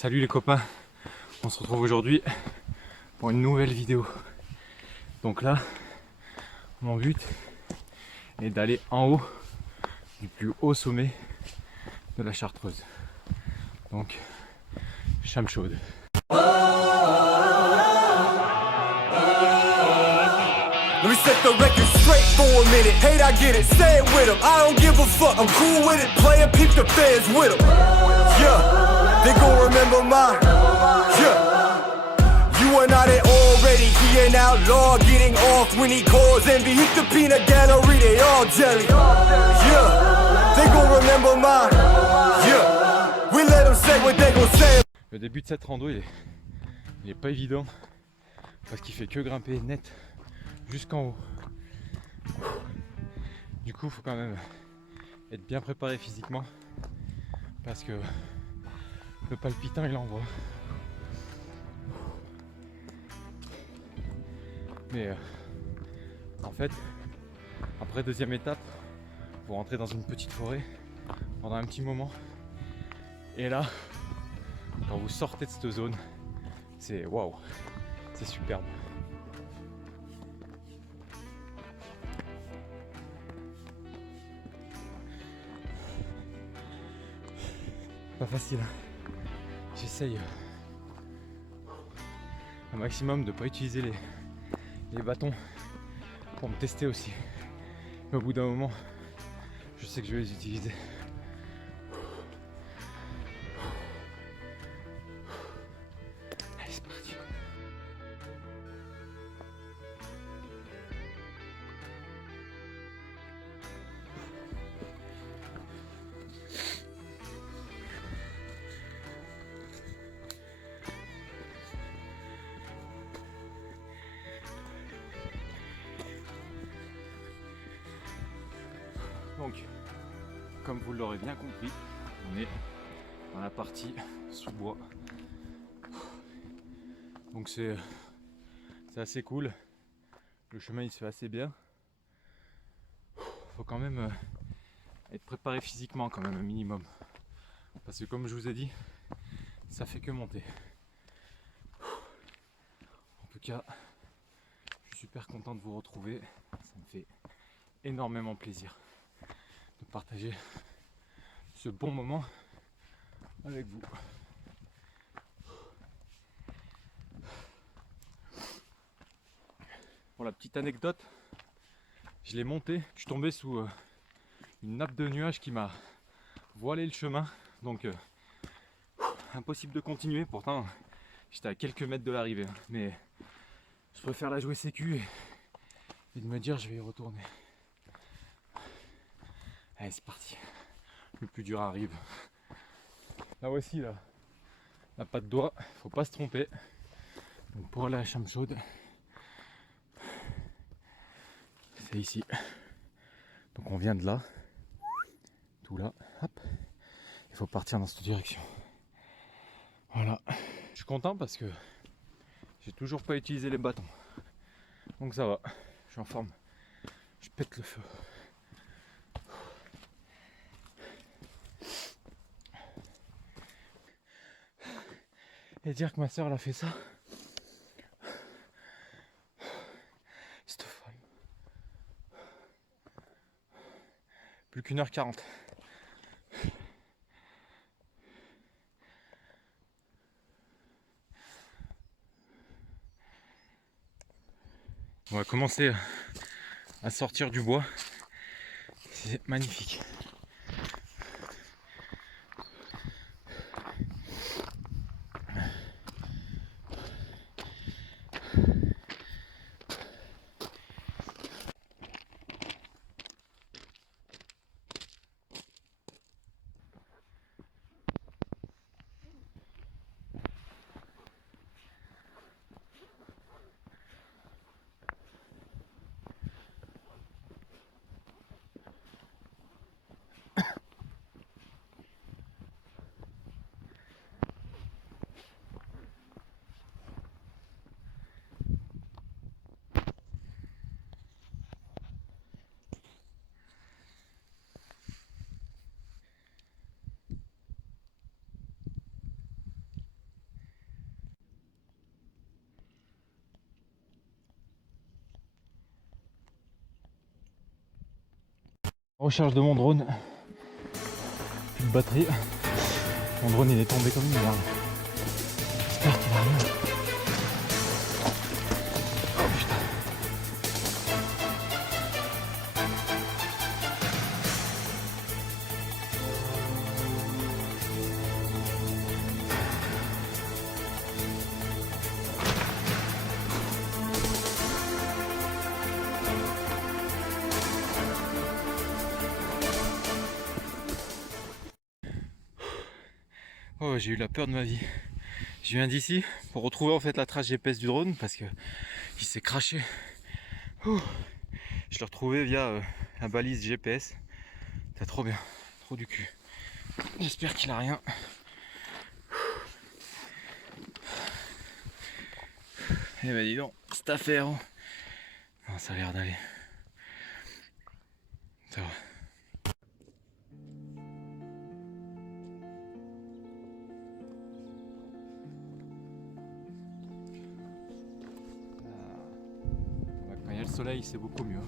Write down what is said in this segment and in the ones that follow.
Salut les copains, on se retrouve aujourd'hui pour une nouvelle vidéo. Donc là, mon but est d'aller en haut du plus haut sommet de la Chartreuse. Donc, Chamchaude. Let me set the record straight for a minute. Hate, I get it, say it with them. I don't give a fuck, I'm cool with it. Play and peep the fans with them. Yeah, they gon' remember mine. Yeah, you and I, they already. He an outlaw, getting off when he calls envy. Hit the peanut gallery, they all jelly. Yeah, they gon' remember mine. Yeah, we let them say what they gon' say. Le début de cette rando, il est pas évident parce qu'il fait que grimper net jusqu'en haut. Du coup, il faut quand même être bien préparé physiquement parce que le palpitant il envoie. Mais en fait, après deuxième étape, vous rentrez dans une petite forêt pendant un petit moment. Et là, quand vous sortez de cette zone, c'est waouh, c'est superbe. Pas facile, hein. J'essaye un maximum de ne pas utiliser les bâtons pour me tester aussi. Mais au bout d'un moment, je sais que je vais les utiliser. Allez, c'est parti. Donc, comme vous l'aurez bien compris, on est dans la partie sous-bois. Donc c'est assez cool. Le chemin il se fait assez bien. Faut quand même être préparé physiquement quand même un minimum. Parce que comme je vous ai dit, ça fait que monter. En tout cas, je suis super content de vous retrouver. Ça me fait énormément plaisir de partager ce bon moment avec vous. Pour la petite anecdote, je l'ai monté, je suis tombé sous une nappe de nuages qui m'a voilé le chemin, donc impossible de continuer. Pourtant j'étais à quelques mètres de l'arrivée, mais je préfère la jouer sécu et de me dire je vais y retourner. Allez, c'est parti. Le plus dur arrive. Là voici la patte d'oie, faut pas se tromper. Donc pour aller à Chamchaude, c'est ici. Donc on vient de là, tout là, hop. Il faut partir dans cette direction. Voilà. Je suis content parce que j'ai toujours pas utilisé les bâtons. Donc ça va, je suis en forme. Je pète le feu. Et dire que ma soeur elle a fait ça, c'est folle. Plus qu'1h40. On va commencer à sortir du bois. C'est magnifique. Recharge de mon drone. Plus de batterie. Mon drone il est tombé comme une merde. J'espère qu'il a rien. Oh putain. Oh, j'ai eu la peur de ma vie. Je viens d'ici pour retrouver en fait la trace GPS du drone parce que il s'est craché. Ouh. Je l'ai retrouvé via la balise GPS. C'est trop bien, trop du cul. J'espère qu'il a rien. Eh ben dis donc, cette affaire. Non, ça a l'air d'aller. Ça va. Quand il y a le soleil, c'est beaucoup mieux.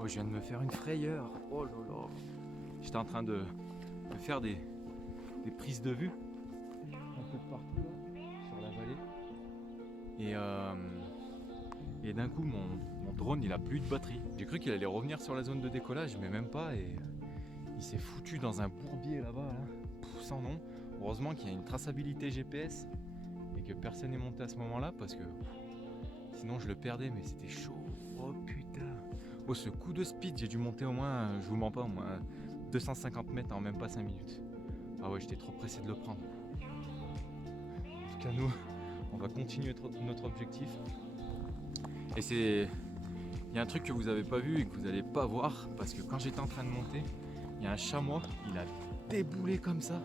Oh, je viens de me faire une frayeur. Oh là là. J'étais en train de faire des prises de vue un peu de partout là, sur la vallée. Et d'un coup, mon drone il a plus de batterie. J'ai cru qu'il allait revenir sur la zone de décollage, mais même pas. Et il s'est foutu dans un bourbier là-bas, là, sans nom. Heureusement qu'il y a une traçabilité GPS et que personne n'est monté à ce moment-là parce que sinon je le perdais, mais c'était chaud. Oh putain. Oh, ce coup de speed, j'ai dû monter au moins, je vous mens pas, au moins 250 mètres en même pas 5 minutes. Ah ouais, j'étais trop pressé de le prendre. En tout cas, nous, on va continuer notre objectif. Et c'est... Il y a un truc que vous avez pas vu et que vous n'allez pas voir, parce que quand j'étais en train de monter, il y a un chamois, il a déboulé comme ça,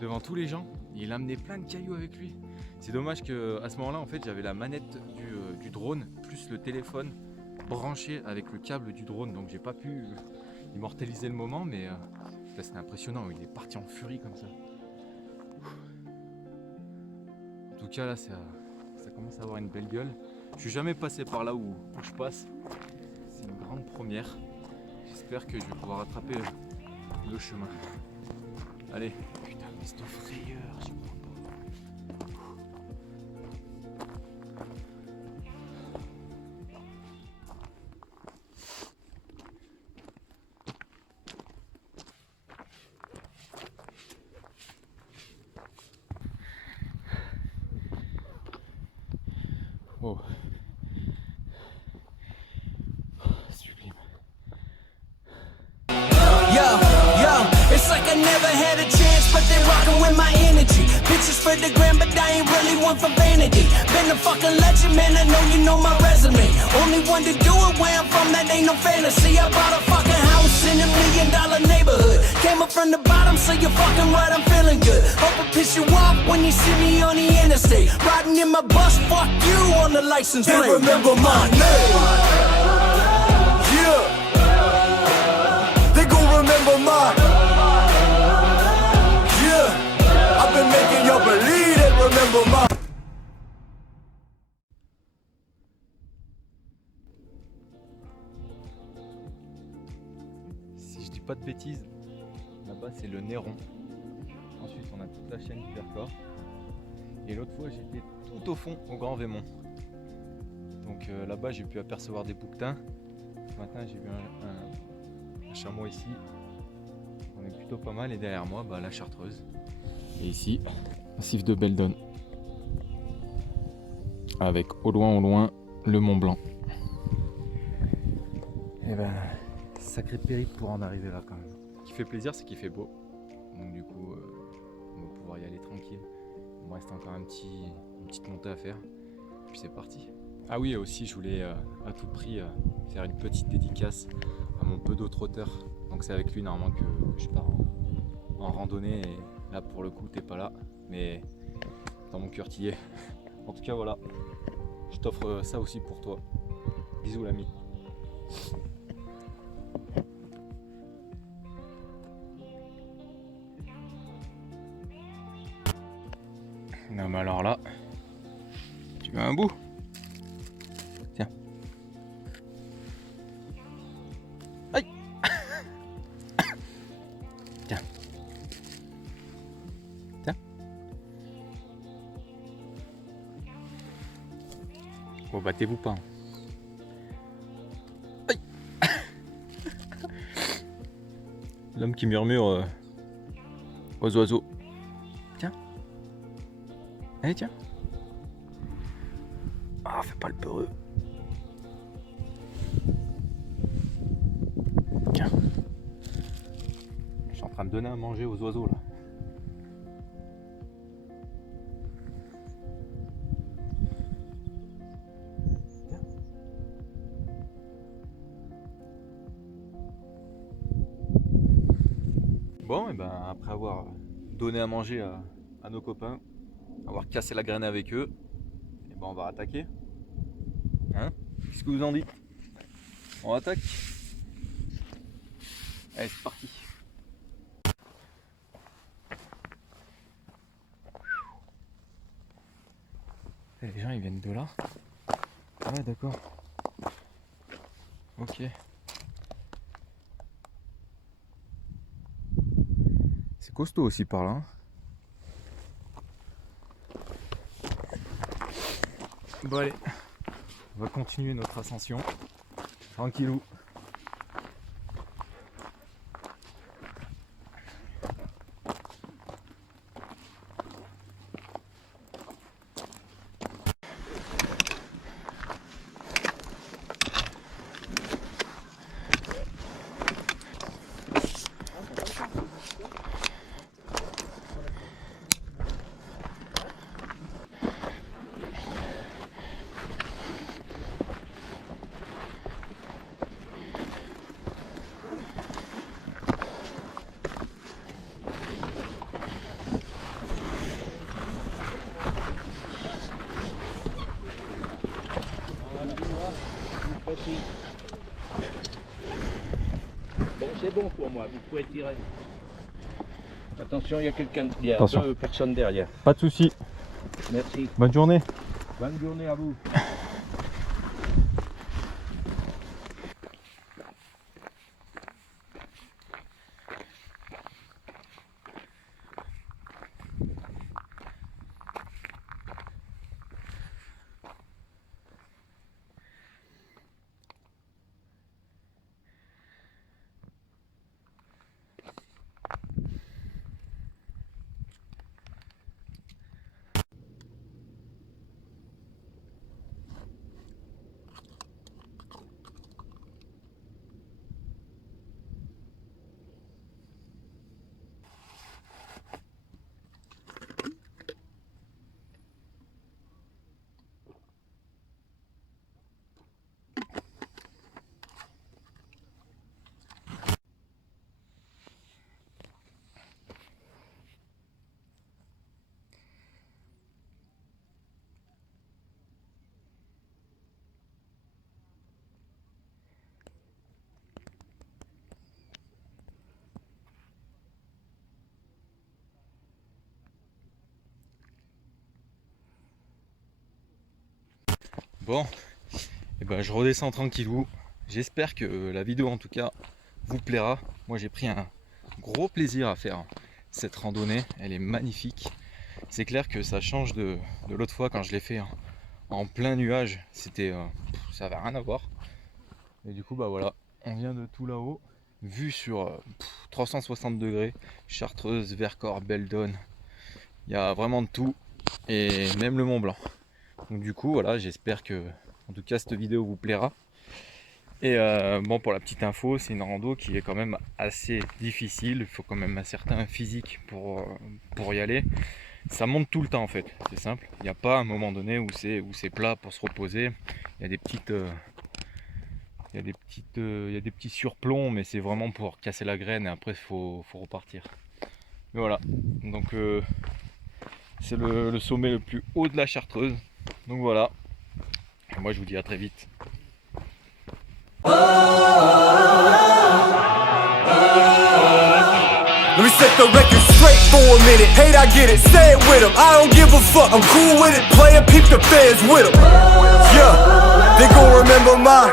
devant tous les gens. Et il a amené plein de cailloux avec lui. C'est dommage qu'à ce moment-là, en fait, j'avais la manette du drone, plus le téléphone, branché avec le câble du drone, donc j'ai pas pu immortaliser le moment, mais c'était impressionnant, il est parti en furie comme ça. En tout cas là ça commence à avoir une belle gueule. Je suis jamais passé par là où je passe, c'est une grande première. J'espère que je vais pouvoir rattraper le chemin. Allez, putain mais cette frayeur, j'y crois pas. Oh. Sublime. Yo, it's like I never had a chance, but they rockin' with my energy. Bitches for the gram, but I ain't really one for vanity. Been a fucking legend, man, I know you know my resume. Only one to do it where I'm from, that ain't no fantasy. I bought a fucking house in $1 million neighborhood. Came up from the bottom, so you're fucking right, I'm feeling good. Hope I piss you off when you see me on the interstate. Riding in my bus, fuck you on the license plate. They remember my name. Yeah. They gon' remember my. Yeah. I've been making y'all believe they remember my. Si je dis pas de bêtises, là-bas c'est le Néron. Ensuite on a toute la chaîne du Vercors. Et l'autre fois j'étais tout au fond au Grand Vémont. Donc là-bas j'ai pu apercevoir des bouquetins. Ce matin j'ai vu un chameau ici. On est plutôt pas mal et derrière moi la Chartreuse. Et ici, massif de Beldon. Avec au loin le Mont Blanc. Et ben sacré périple pour en arriver là quand même. Ce qui fait plaisir c'est qu'il fait beau. Donc du coup on va pouvoir y aller tranquille. Il me reste encore une petite montée à faire. Puis c'est parti. Ah oui, et aussi je voulais à tout prix faire une petite dédicace à mon pedo-trotteur. Donc c'est avec lui normalement que je pars en randonnée. Et là pour le coup t'es pas là. Mais dans mon cœur t'y es. En tout cas voilà. Je t'offre ça aussi pour toi. Bisous l'ami. Non mais alors là, tu veux un bout? Tiens. Aïe. Oh, battez-vous pas. Aïe. L'homme qui murmure aux oiseaux. Tiens. Allez, tiens. Ah, fais pas le peureux. Tiens. Je suis en train de donner à manger aux oiseaux là. Bon, et ben après avoir donné à manger à nos copains, avoir cassé la graine avec eux, et ben on va attaquer. Hein? Qu'est-ce que vous en dites? On attaque? Allez, c'est parti. Et les gens ils viennent de là. Ah ouais, d'accord. Ok. C'est costaud aussi par là. Hein. Bon allez, on va continuer notre ascension. Tranquillou. Bon, c'est bon pour moi, vous pouvez tirer. Attention, il y a quelqu'un, il y a Attention. 2 personnes derrière. Pas de soucis. Merci. Bonne journée. Bonne journée à vous. Bon, et ben je redescends tranquillou. J'espère que la vidéo en tout cas vous plaira. Moi j'ai pris un gros plaisir à faire cette randonnée, elle est magnifique. C'est clair que ça change de l'autre fois quand je l'ai fait en plein nuage. C'était, ça avait rien à voir. Et du coup bah voilà, on vient de tout là-haut, vue sur 360 degrés, Chartreuse, Vercors, Beldon. Il y a vraiment de tout et même le Mont Blanc. Donc du coup voilà, j'espère que en tout cas cette vidéo vous plaira. Et bon, pour la petite info, c'est une rando qui est quand même assez difficile. Il faut quand même un certain physique pour y aller. Ça monte tout le temps en fait, c'est simple. Il n'y a pas un moment donné où c'est plat pour se reposer. Il y a des petites il y a des petits surplombs, mais c'est vraiment pour casser la graine et après il faut repartir. Mais voilà, donc c'est le sommet le plus haut de la Chartreuse. Donc voilà, et moi je vous dis à très vite. Let me set the record straight for a minute. Hate, I get it, say it with them. I don't give a fuck, I'm cool with it. Player, peep the fans with them. Yeah, they gon' remember my.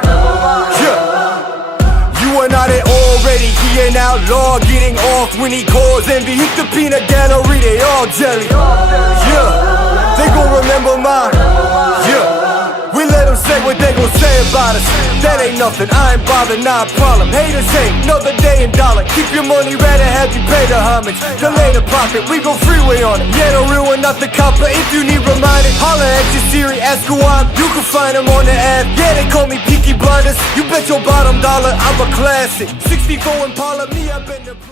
Yeah, you are not it already. He an outlaw, getting off when he calls envy. Hit the peanut gallery, they all jelly. Yeah, they gon' remember my. Yeah, we let them about us. That ain't nothing, I ain't bothered, not a problem. Haters hate, another day in dollar. Keep your money, rather have you pay the homage. Delay the profit, we go freeway on it. Yeah, the real one, not the copper. If you need reminded, holla at your Siri, ask who I'm. You can find him on the app. Yeah, they call me Peaky Blinders. You bet your bottom dollar, I'm a classic. 64 Impala, me, I've been the